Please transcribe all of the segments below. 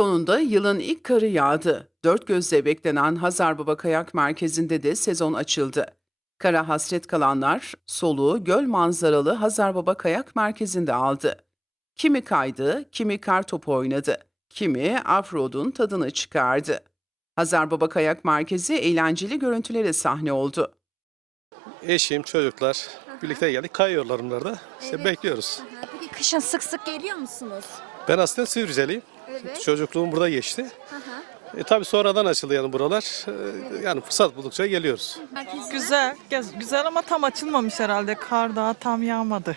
Sonunda yılın ilk karı yağdı. Dört gözle beklenen Hazarbaba Kayak Merkezi'nde de sezon açıldı. Kara hasret kalanlar soluğu göl manzaralı Hazarbaba Kayak Merkezi'nde aldı. Kimi kaydı, kimi kar topu oynadı, kimi offroad'un tadını çıkardı. Hazarbaba Kayak Merkezi eğlenceli görüntülere sahne oldu. Eşim, çocuklar birlikte geldik. Kayıyorlar bunlar da. İşte bekliyoruz. Peki kışın sık sık geliyor musunuz? Ben aslında Sivrizeliyim. Evet. Çocukluğum burada geçti. E, tabii sonradan açıldı yani buralar. E, yani fırsat buldukça geliyoruz. Güzel, gez- güzel ama tam açılmamış herhalde. Kar daha tam yağmadı.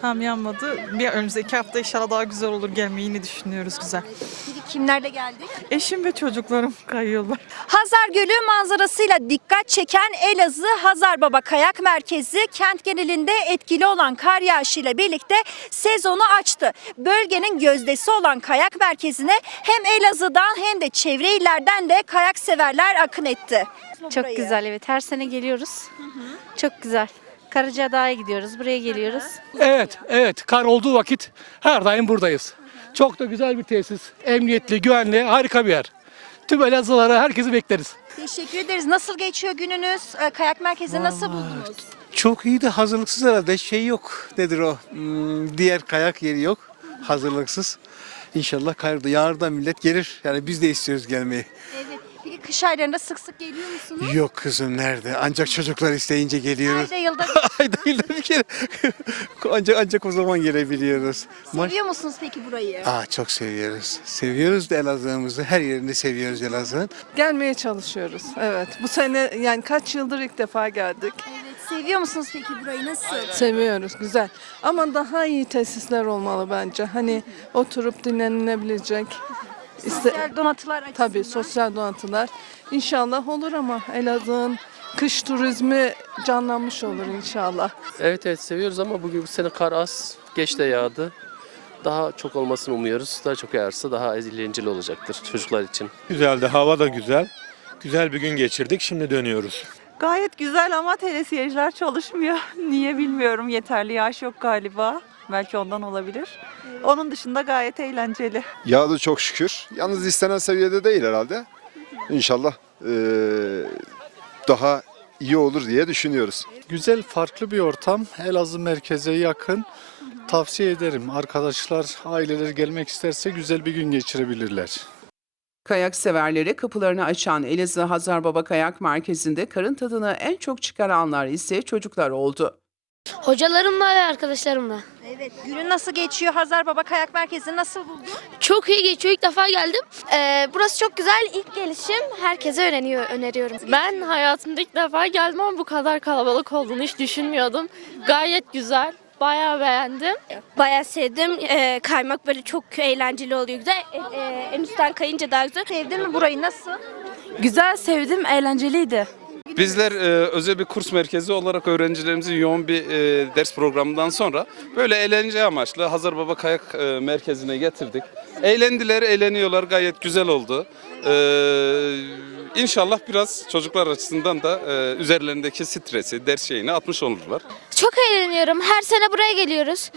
Tam yağmadı. Bir önümüzdeki hafta inşallah daha güzel olur gelmeyi düşünüyoruz güzel. Peki kimlerle geldik? Eşim ve çocuklarım kayıyorlar. Hazar Gölü manzarasıyla dikkat çeken Elazığ Hazarbaba Kayak Merkezi kent genelinde etkili olan kar yağışıyla birlikte sezonu açtı. Bölgenin gözdesi olan kayak merkezine hem Elazığ'dan hem de çevre illerden de kayak severler akın etti. Çok Burayı. güzel evet. Her sene geliyoruz. Çok güzel. Karacadağ'a gidiyoruz. Buraya geliyoruz. Evet, evet. Kar olduğu vakit her daim buradayız. Çok da güzel bir tesis. Emniyetli, güvenli, harika bir yer. Tüm Elazığlara herkesi bekleriz. Teşekkür ederiz. Nasıl geçiyor gününüz? Ee, Kayak merkezini nasıl buldunuz? Çok iyi de hazırlıksız herhalde. Şey yok. Nedir o? Hmm, diğer kayak yeri yok. Hazırlıksız. İnşallah kayırda. Yarın da millet gelir. Yani biz de istiyoruz gelmeyi. Evet. Peki kış aylarında sık sık geliyor musunuz? Yok kızım nerede? Ancak çocuklar isteyince geliyoruz. Ayda yılda Ayda yılda bir kere. ancak ancak o zaman gelebiliyoruz. Maş- seviyor musunuz peki burayı? Aa çok seviyoruz. Seviyoruz da Elazığ'ımızı. Her yerini seviyoruz Elazığ'ın. Gelmeye çalışıyoruz. Evet. Bu sene yani kaç yıldır ilk defa geldik. Evet. Seviyor musunuz peki burayı? Nasıl? Seviyoruz güzel. Ama daha iyi tesisler olmalı bence. Hani oturup dinlenilebilecek. Sosyal donatılar açısından. tabii sosyal donatılar. İnşallah olur ama Elazığ'ın kış turizmi canlanmış olur inşallah. Evet evet seviyoruz ama bugün bu sene kar az, geç de yağdı. Daha çok olmasını umuyoruz. Daha çok yağarsa daha eğlenceli olacaktır çocuklar için. Güzeldi, hava da güzel. Güzel bir gün geçirdik, şimdi dönüyoruz. Gayet güzel ama telesiyeciler çalışmıyor. Niye bilmiyorum. Yeterli yağış yok galiba. Belki ondan olabilir. Onun dışında gayet eğlenceli. Yağdı çok şükür. Yalnız istenen seviyede değil herhalde. İnşallah eee, daha iyi olur diye düşünüyoruz. Güzel farklı bir ortam. Elazığ merkeze yakın. Tavsiye ederim. Arkadaşlar, aileler gelmek isterse güzel bir gün geçirebilirler. Kayak severlere kapılarını açan Elazığ Hazarbaba Kayak Merkezi'nde karın tadını en çok çıkaranlar ise çocuklar oldu. Hocalarımla ve arkadaşlarımla. Evet. Günün nasıl geçiyor? Hazar Baba Kayak Merkezi'ni nasıl buldun? Çok iyi geçiyor. İlk defa geldim. Ee, burası çok güzel. İlk gelişim. Herkese öğreniyor, öneriyorum. Ben hayatımda ilk defa geldim ama bu kadar kalabalık olduğunu hiç düşünmüyordum. Gayet güzel. Bayağı beğendim. Bayağı sevdim. Ee, kaymak böyle çok eğlenceli oluyor. Güzel. Ee, en üstten kayınca daha güzel. Sevdin mi burayı? Nasıl? Güzel, sevdim, eğlenceliydi. Bizler e, özel bir kurs merkezi olarak öğrencilerimizin yoğun bir e, ders programından sonra böyle eğlence amaçlı Hazar Baba Kayak e, Merkezi'ne getirdik. Eğlendiler, eğleniyorlar. Gayet güzel oldu. E, inşallah biraz çocuklar açısından da e, üzerlerindeki stresi, ders şeyini atmış olurlar. Çok eğleniyorum. Her sene buraya geliyoruz.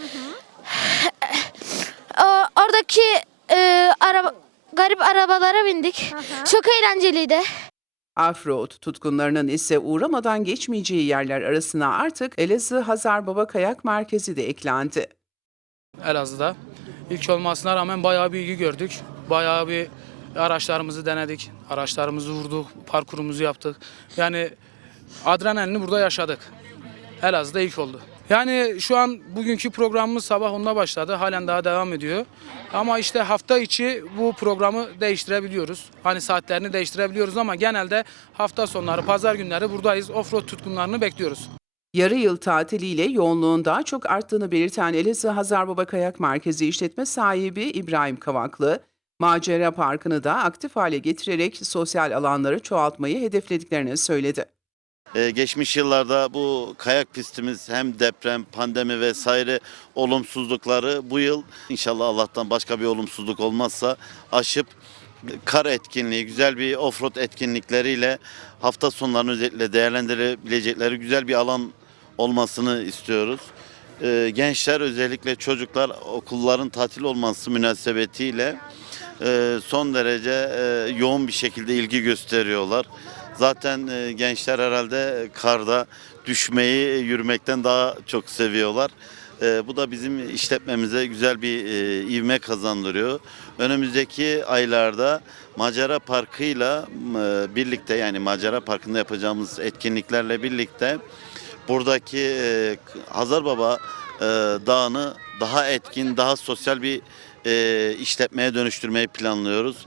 O- Oradaki e, araba, garip arabalara bindik. Çok eğlenceliydi. Offroad tutkunlarının ise uğramadan geçmeyeceği yerler arasına artık Elazığ Hazarbaba Kayak Merkezi de eklendi. Elazığ'da. İlk olmasına rağmen bayağı bir ilgi gördük. Bayağı bir araçlarımızı denedik. Araçlarımızı vurduk, parkurumuzu yaptık. Yani adrenalini burada yaşadık. Elazığ'da ilk oldu. Yani şu an bugünkü programımız sabah 10'da başladı. Halen daha devam ediyor. Ama işte hafta içi bu programı değiştirebiliyoruz. Hani saatlerini değiştirebiliyoruz ama genelde hafta sonları, pazar günleri buradayız. Offroad tutkunlarını bekliyoruz. Yarı yıl tatiliyle yoğunluğun daha çok arttığını belirten Elazığ Hazarbaba Kayak Merkezi işletme sahibi İbrahim Kavaklı, Macera Parkı'nı da aktif hale getirerek sosyal alanları çoğaltmayı hedeflediklerini söyledi. Ee, geçmiş yıllarda bu kayak pistimiz hem deprem, pandemi vesaire olumsuzlukları bu yıl inşallah Allah'tan başka bir olumsuzluk olmazsa aşıp kar etkinliği, güzel bir offroad etkinlikleriyle hafta sonlarını özellikle değerlendirebilecekleri güzel bir alan olmasını istiyoruz. Ee, gençler özellikle çocuklar okulların tatil olması münasebetiyle e, son derece e, yoğun bir şekilde ilgi gösteriyorlar. Zaten e, gençler herhalde karda düşmeyi yürümekten daha çok seviyorlar. E, bu da bizim işletmemize güzel bir e, ivme kazandırıyor. Önümüzdeki aylarda Macara Parkı'yla e, birlikte yani Macara Parkı'nda yapacağımız etkinliklerle birlikte buradaki Hazar Baba Dağı'nı daha etkin, daha sosyal bir işletmeye dönüştürmeyi planlıyoruz.